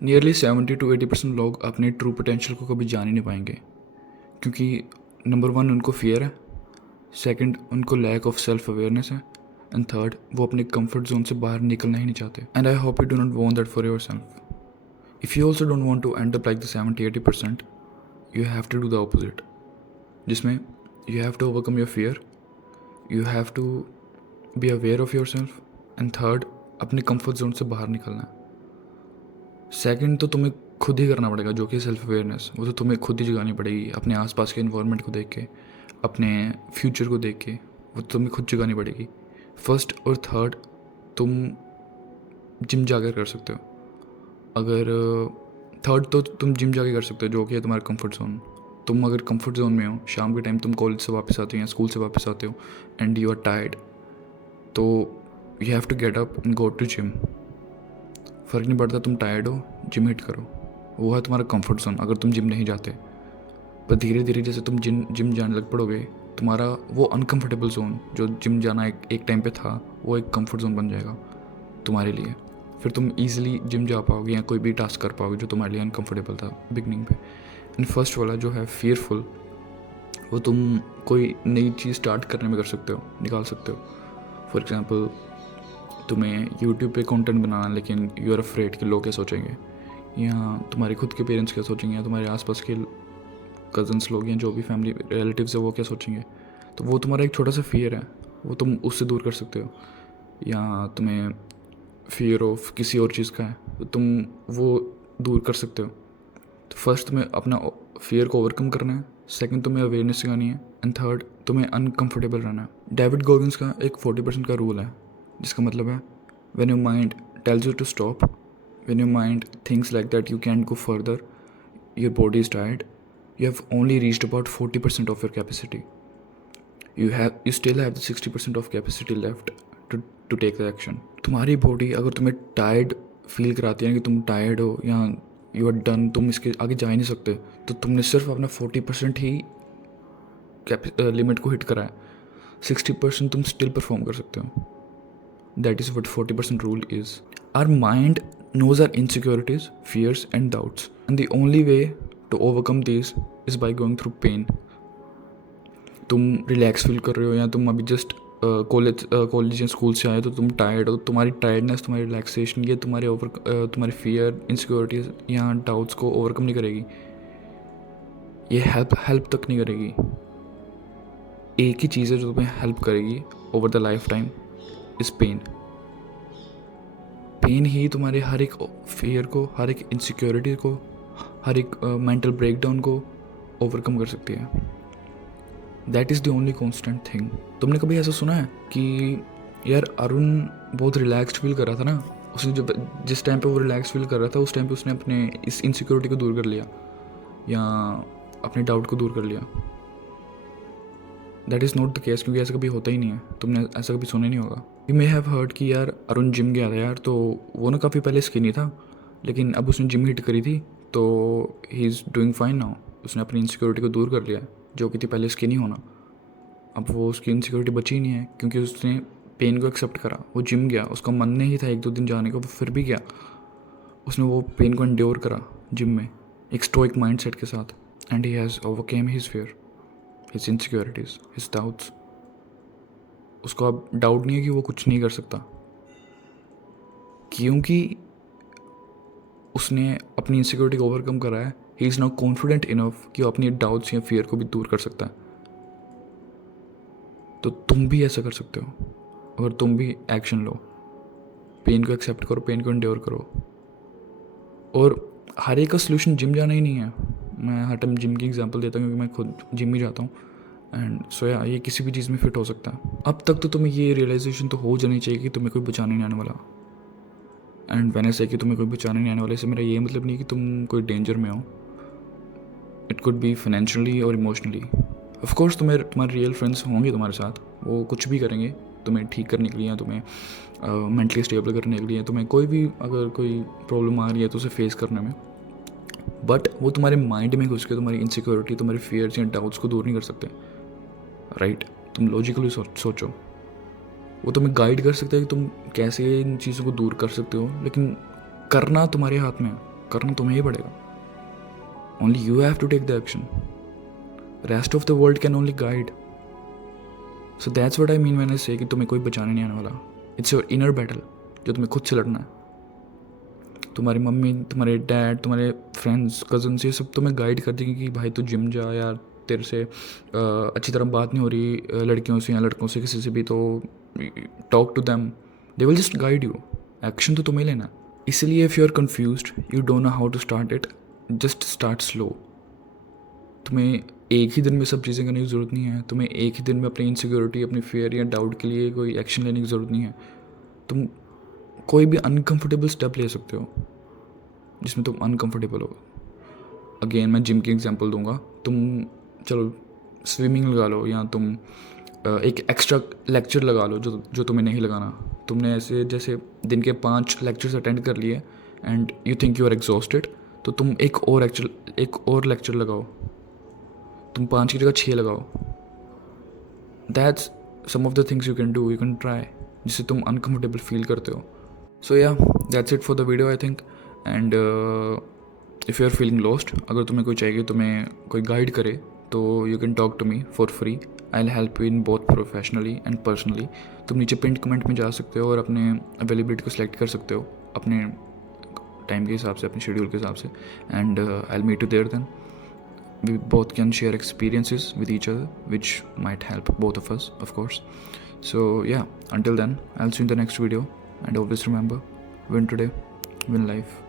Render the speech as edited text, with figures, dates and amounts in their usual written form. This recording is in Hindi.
नियरली 70 to 80% लोग अपने ट्रू पोटेंशियल को कभी जान ही नहीं पाएंगे, क्योंकि नंबर 1 उनको फियर है, सेकंड उनको लैक ऑफ सेल्फ अवेयरनेस है, एंड थर्ड वो अपने कंफर्ट जोन से बाहर निकलना ही नहीं चाहते. And I hope you do not want that for yourself. If you also don't want to end up like the 70-80%, you have to do the opposite, जिसमें you have to overcome your fear, you have to be aware of yourself, and third अपने कंफर्ट जोन से बाहर निकलना है. सेकंड तो तुम्हें खुद ही करना पड़ेगा, जो कि सेल्फ अवेयरनेस, वो तो तुम्हें खुद ही जगानी पड़ेगी, अपने आसपास के इन्वायरमेंट को देख के, अपने फ्यूचर को देख के, वो तुम्हें खुद जगानी पड़ेगी. फर्स्ट और थर्ड तुम जिम जाकर कर सकते हो. अगर थर्ड तो तुम जिम जाके कर सकते हो, जो कि है तुम्हारा कंफर्ट जोन. तुम अगर कंफर्ट जोन में हो, शाम के टाइम तुम कॉलेज से वापस आते हो या स्कूल से वापस आते हो एंड यू आर टायर्ड, तो you have to get up and go to gym. फ़र्क नहीं पड़ता तुम टायर्ड हो, जिम हिट करो, वो है तुम्हारा कंफर्ट जोन अगर तुम जिम नहीं जाते. पर धीरे धीरे जैसे तुम जिम जाने लग पड़ोगे, तुम्हारा वो अनकंफर्टेबल जोन जो जिम जाना एक टाइम पे था, वो एक कंफर्ट जोन बन जाएगा तुम्हारे लिए. फिर तुम ईजिली जिम जा पाओगे या कोई भी टास्क कर पाओगे जो तुम्हारे लिए अनकंफर्टेबल था बिगनिंग पे. एंड फर्स्ट वाला जो है फियरफुल, वो तुम कोई नई चीज़ स्टार्ट करने में कर सकते हो, निकाल सकते हो. फॉर एग्ज़ाम्पल तुम्हें यूट्यूब पे कंटेंट बनाना, लेकिन यू आर अफ्रेड कि लोग क्या सोचेंगे, या तुम्हारे खुद के पेरेंट्स क्या सोचेंगे, या तुम्हारे आसपास के कज़न्स लोग या जो भी फैमिली रिलेटिव्स है वो क्या सोचेंगे. तो वो तुम्हारा एक छोटा सा फियर है, वो तुम उससे दूर कर सकते हो. या तुम्हें फियर ऑफ किसी और चीज़ का है, तो तुम वो दूर कर सकते हो. तो फर्स्ट तुम्हें अपना फियर को ओवरकम करना है, सेकंड तुम्हें अवेयरनेस सिखानी है, एंड थर्ड तुम्हें अनकंफर्टेबल रहना है. डेविड गॉगिंस का एक 40% का रूल है, जिसका मतलब है when your mind tells you to stop, when your mind thinks like that you can go further, your body is tired, you have only reached about 40% of your capacity. You still have the 60% of capacity left to take the action. तुम्हारी बॉडी अगर तुम्हें टायर्ड फील कराती है कि तुम टायर्ड हो या यू आर डन, तुम इसके आगे जा ही नहीं सकते, तो तुमने सिर्फ अपना 40% ही लिमिट को हिट करा है. 60% तुम स्टिल परफॉर्म कर सकते हो. That is what 40% rule is. Our mind knows our insecurities, fears and doubts, and the only way to overcome these is by going through pain. तुम रिलैक्स फील कर रहे हो या तुम अभी जस्ट कॉलेज या स्कूल से आए तो तुम टायर्ड हो, तुम्हारी टायर्डनेस, तुम्हारी रिलैक्सेशन ये तुम्हारे फियर, इनसिक्योरिटीज या डाउट्स को ओवरकम नहीं करेगी. ये हेल्प तक नहीं करेगी. एक ही चीज़ है जो तुम्हें हेल्प करेगी over the lifetime, is pain. Pain ही तुम्हारे हर एक फियर को, हर एक इनसिक्योरिटी को, हर एक मेंटल ब्रेकडाउन को ओवरकम कर सकती है. That is the only constant thing. तुमने कभी ऐसा सुना है कि यार अरुण बहुत रिलैक्स्ड फील कर रहा था ना, उसने जब जिस टाइम पे वो रिलैक्स फील कर रहा था उस टाइम पे उसने अपने इस इनसिक्योरिटी को दूर कर लिया या अपने डाउट को दूर कर लिया. That is not the case, क्योंकि ऐसा कभी होता ही नहीं है. तुमने ऐसा कभी सुना नहीं होगा. यू मे हैव हर्ड कि यार अरुण जिम गया था यार, तो वो ना काफ़ी पहले स्किनी था, लेकिन अब उसने जिम हिट करी थी तो he is doing fine now. उसने अपनी इनसिक्योरिटी को दूर कर लिया, जो कि थी पहले स्किनी होना. अब वो उसकी इनसिक्योरिटी बची ही नहीं है, क्योंकि उसने पेन को एक्सेप्ट करा. वो जिम गया, उसका मन नहीं था 1-2 दिन जाने का, वो फिर भी गया. उसने वो पेन को एंड्योर करा जिम में एक स्टोइक माइंड सेट के साथ, and he has overcame his fear, his insecurities, his doubts. उसको अब डाउट नहीं है कि वो कुछ नहीं कर सकता, क्योंकि उसने अपनी इनसिक्योरिटी को ओवरकम करा है. He is now confident enough कि वो अपनी डाउट्स या फियर को भी दूर कर सकता है. तो तुम भी ऐसा कर सकते हो अगर तुम भी एक्शन लो. पेन को एक्सेप्ट करो, पेन को एंड्योर करो. और हर एक का सोल्यूशन जिम जाना ही नहीं है. मैं हर टाइम जिम की एग्जांपल देता हूँ क्योंकि मैं खुद जिम ही जाता हूँ. एंड सो या ये किसी भी चीज़ में फिट हो सकता है. अब तक तो तुम्हें ये रियलाइजेशन तो हो जानी चाहिए कि तुम्हें कोई बचाने नहीं आने वाला. एंड व्हेन आई से कि तुम्हें कोई बचाने नहीं आने वाला, इससे मेरा ये मतलब नहीं कि तुम कोई डेंजर में हो. इट कुड बी फाइनेंशियली और इमोशनली. ऑफ कोर्स तुम्हारे रियल फ्रेंड्स होंगे तुम्हारे साथ, वो कुछ भी करेंगे तुम्हें ठीक करने के लिए, या तुम्हें मेंटली स्टेबल करने के लिए, तुम्हें कोई भी अगर कोई प्रॉब्लम आ रही है तो उसे फेस करने में. बट वो तुम्हारे माइंड में घुस के तुम्हारी इनसिक्योरिटी, तुम्हारे फियर्स या डाउट्स को दूर नहीं कर सकते. राइट? तुम लॉजिकली सोचो. वो तुम्हें गाइड कर सकते हैं कि तुम कैसे इन चीज़ों को दूर कर सकते हो, लेकिन करना तुम्हारे हाथ में है. करना तुम्हें ही पड़ेगा. Only you have to take the action. Rest of the world can only guide. So that's what I mean when I say कि तुम्हें कोई बचाने नहीं आने वाला. It's your inner battle जो तुम्हें खुद से लड़ना है. तुम्हारी मम्मी, तुम्हारे डैड, तुम्हारे फ्रेंड्स, कजन्स, ये सब तुम्हें गाइड कर देंगे कि भाई तू जिम जा यार, तेरे से अच्छी तरह बात नहीं हो रही लड़कियों से या लड़कों से, किसी से भी, तो talk to them. They will just guide you. Action तो तुम्हें लेना. इसलिए if you are confused, you don't know how to start it, just start slow. तुम्हें एक ही दिन में सब चीज़ें करने की ज़रूरत नहीं है. तुम्हें एक ही दिन में अपनी इनसिक्योरिटी, अपनी फियर या डाउट के लिए कोई एक्शन लेने की ज़रूरत नहीं है. तुम कोई भी अनकंफर्टेबल स्टेप ले सकते हो जिसमें तुम अनकंफर्टेबल हो. अगेन मैं जिम की एग्जांपल दूंगा. तुम चलो स्विमिंग लगा लो, या तुम एक एक्स्ट्रा लेक्चर लगा लो जो तुम्हें नहीं लगाना. तुमने ऐसे जैसे दिन के 5 लेक्चर्स अटेंड कर लिए and you think you are exhausted, तो तुम एक और लेक्चर लगाओ. तुम 5 की जगह 6 लगाओ. That's some of the things you can do, you can try, जिससे तुम अनकंफर्टेबल फील करते हो. So yeah that's it for the video I think. And if you are feeling lost, अगर तुम्हें कोई चाहिए, तुम्हें कोई गाइड करे, तो you can talk to me for free. I will help you in both professionally and personally. तुम नीचे पिंड कमेंट में जा सकते हो और अपने अवेलेबिलिटी को सिलेक्ट कर सकते हो अपने टाइम के हिसाब से, अपने शेड्यूल के हिसाब से. And I will meet you there then. We both can share experiences with each other, which might help both of us, of course. So yeah, until then, I'll see you in the next video. And always remember, win today, win life.